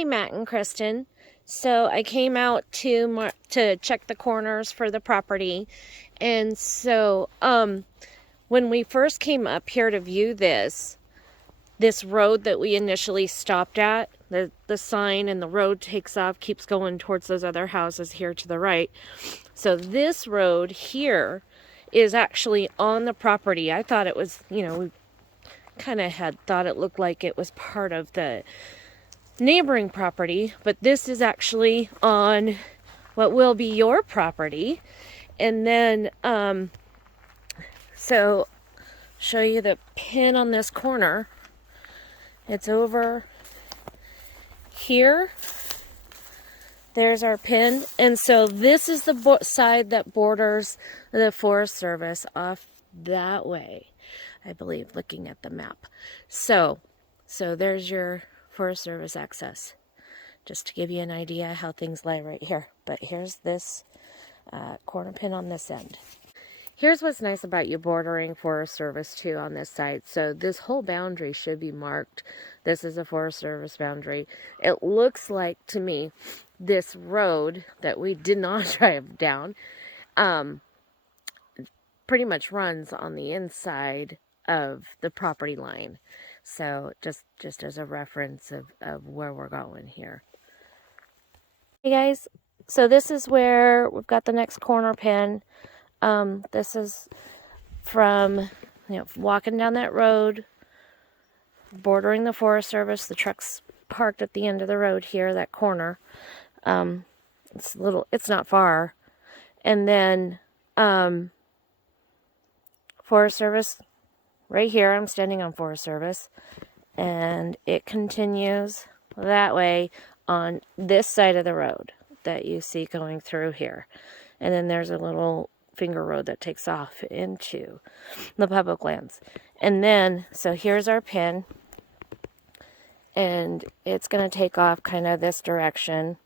Hey, Matt and Kristen. So I came out to check the corners for the property. And so when we first came up here to view this road that we initially stopped at, the sign and the road takes off, keeps going towards those other houses here to the right. So this road here is actually on the property. I thought it was, we kind of had thought it looked like it was part of the neighboring property, but this is actually on what will be your property. And then so show you the pin on this corner. It's over here. There's our pin, and so this is the side that borders the Forest Service off that way, I believe, looking at the map. So there's your Forest Service access, just to give you an idea how things lie right here. But here's this corner pin on this end. Here's what's nice about you bordering Forest Service too on this side. So this whole boundary should be marked. This is a Forest Service boundary. It looks like to me this road that we did not drive down pretty much runs on the inside of the property line. So just as a reference of where we're going here. Hey guys, so this is where we've got the next corner pin. This is from, walking down that road, bordering the Forest Service. The truck's parked at the end of the road here, that corner. It's not far. And then, Forest Service, right here, I'm standing on Forest Service, and it continues that way on this side of the road that you see going through here. And then there's a little finger road that takes off into the public lands. And then, so here's our pin, and it's going to take off kind of this direction.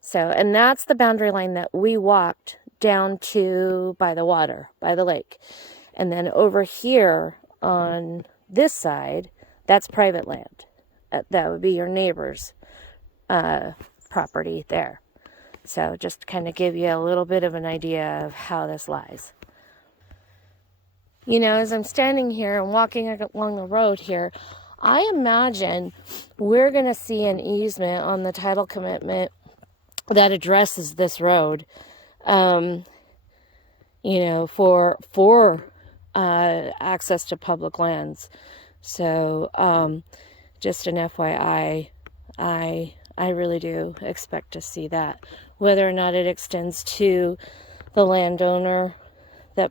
So, and that's the boundary line that we walked down to by the water, by the lake. And then over here on this side, that's private land. That would be your neighbor's property there. So just to kind of give you a little bit of an idea of how this lies. As I'm standing here and walking along the road here, I imagine we're going to see an easement on the title commitment that addresses this road, for access to public lands. So just an FYI, I really do expect to see that. Whether or not it extends to the landowner that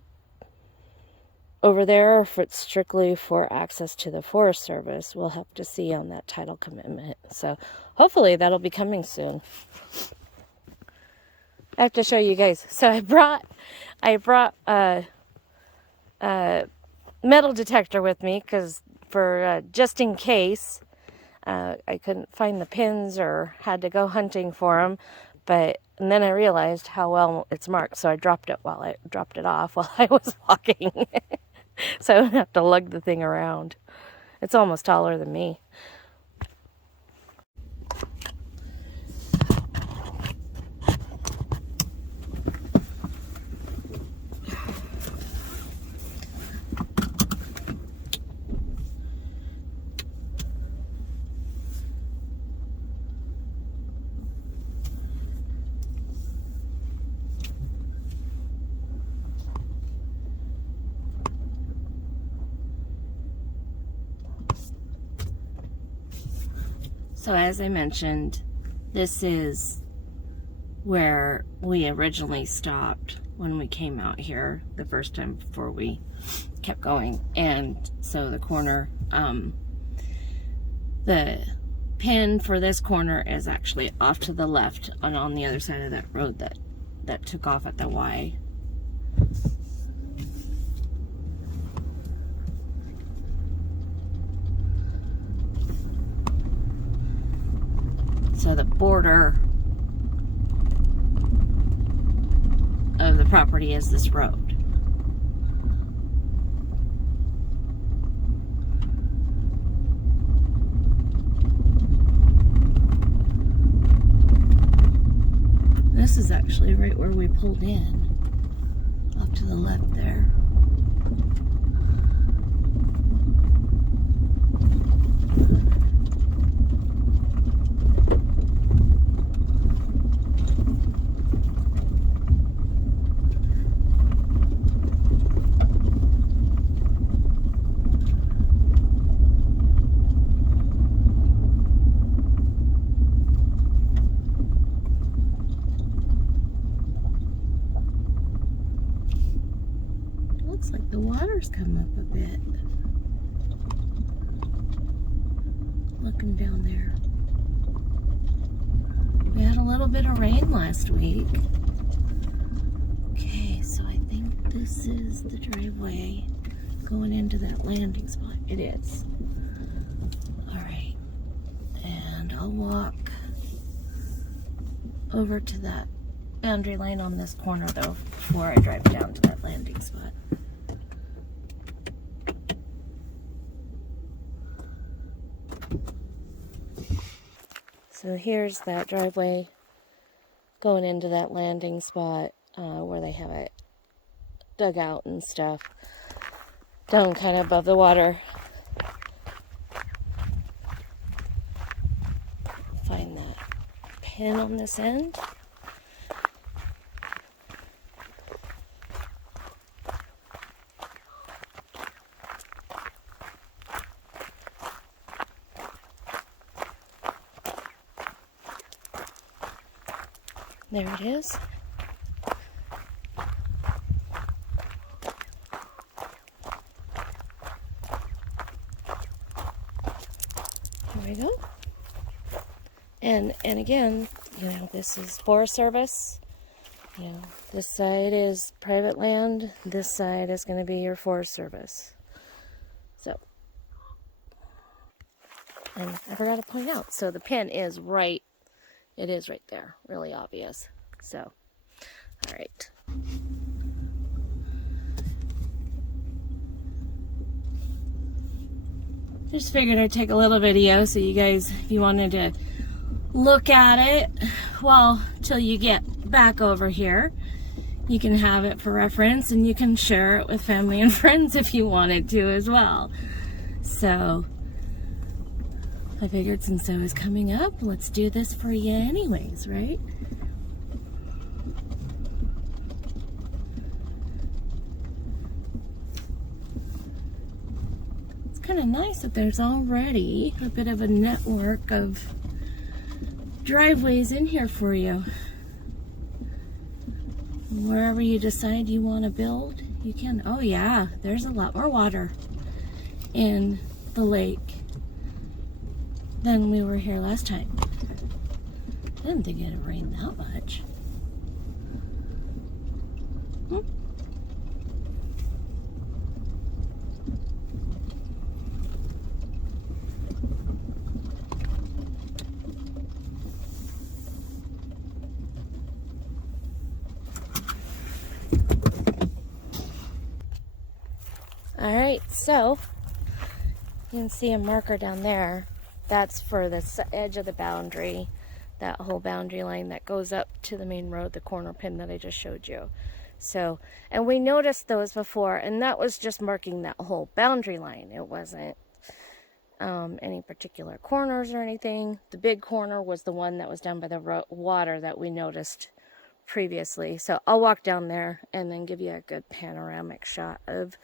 over there, or if it's strictly for access to the Forest Service, we'll have to see on that title commitment. So hopefully that'll be coming soon. I have to show you guys. So I brought a metal detector with me for just in case. I couldn't find the pins or had to go hunting for them, and then I realized how well it's marked, so I dropped it off while I was walking, so I don't have to lug the thing around. It's almost taller than me. So as I mentioned, this is where we originally stopped when we came out here the first time before we kept going. And so the corner, the pin for this corner is actually off to the left and on the other side of that road that took off at the Y. So the border of the property is this road. this is actually right where we pulled in. Off to the left there. Looks like the water's come up a bit. Looking down there. We had a little bit of rain last week. Okay, so I think this is the driveway going into that landing spot. It is. Alright. And I'll walk over to that boundary line on this corner though before I drive down to that landing spot. So here's that driveway going into that landing spot where they have it dug out and stuff, down kind of above the water. Find that pin on this end. There it is. Here we go. And again, you know, this is Forest Service. You know, this side is private land. This side is going to be your Forest Service. So, and I forgot to point out, so the pin is right. It is right there, really obvious. So, all right. Just figured I'd take a little video so you guys, if you wanted to look at it, well, till you get back over here, you can have it for reference and you can share it with family and friends if you wanted to as well. So, I figured since I was coming up, let's do this for you anyways, right? It's kind of nice that there's already a bit of a network of driveways in here for you. Wherever you decide you want to build, you can. Oh yeah, there's a lot more water in the lake than we were here last time. I didn't think it'd rain that much. All right, so you can see a marker down there. That's for the edge of the boundary, that whole boundary line that goes up to the main road, the corner pin that I just showed you. So, and we noticed those before, and that was just marking that whole boundary line. It wasn't any particular corners or anything. The big corner was the one that was down by the water that we noticed previously. So I'll walk down there and then give you a good panoramic shot of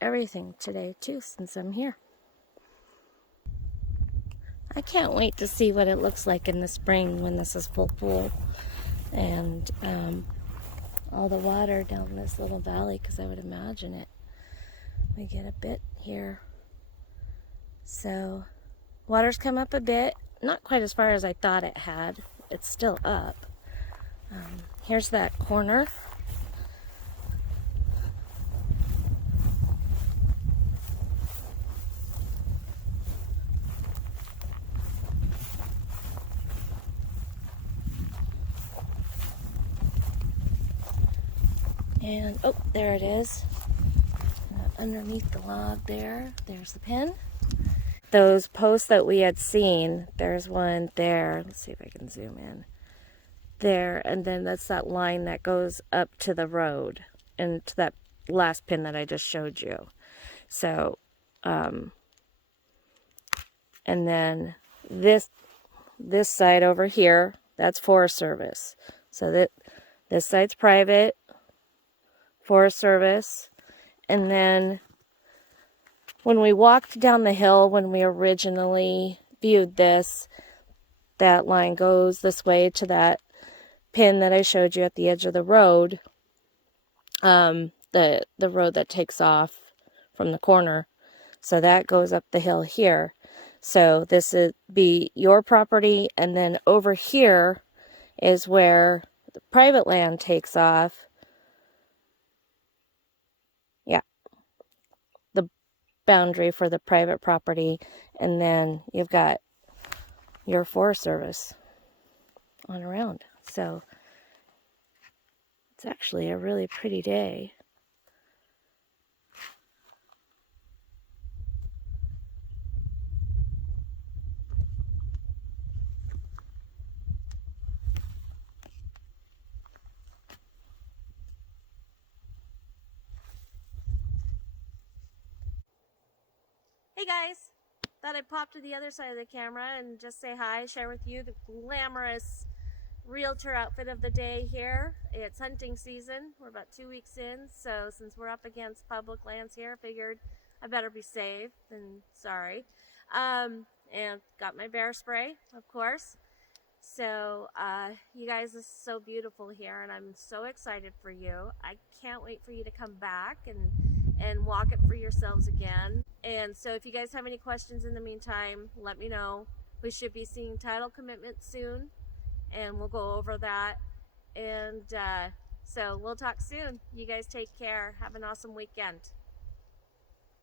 everything today too, since I'm here. I can't wait to see what it looks like in the spring when this is full pool and all the water down this little valley, because I would imagine it. We get a bit here. So water's come up a bit, not quite as far as I thought it had. It's still up. Here's that corner. And, oh, there it is. Underneath the log there, there's the pin. Those posts that we had seen, there's one there. Let's see if I can zoom in. there, and then that's that line that goes up to the road and to that last pin that I just showed you. So, and then this side over here, that's Forest Service. So that this side's private, Forest Service. And then when we walked down the hill, when we originally viewed this, that line goes this way to that pin that I showed you at the edge of the road, the road that takes off from the corner. So that goes up the hill here. So this would be your property, and then over here is where the private land takes off. Yeah, the boundary for the private property, and then you've got your Forest Service on around. So it's actually a really pretty day. Hey guys, thought I'd pop to the other side of the camera and just say hi, share with you the glamorous realtor outfit of the day here. It's hunting season. We're about 2 weeks in, so since we're up against public lands here, I figured I better be safe than sorry. And got my bear spray, of course. So you guys, this is so beautiful here, and I'm so excited for you. I can't wait for you to come back and walk it for yourselves again. And so if you guys have any questions in the meantime, let me know. We should be seeing title commitment soon, and we'll go over that. And so we'll talk soon. You guys take care. Have an awesome weekend.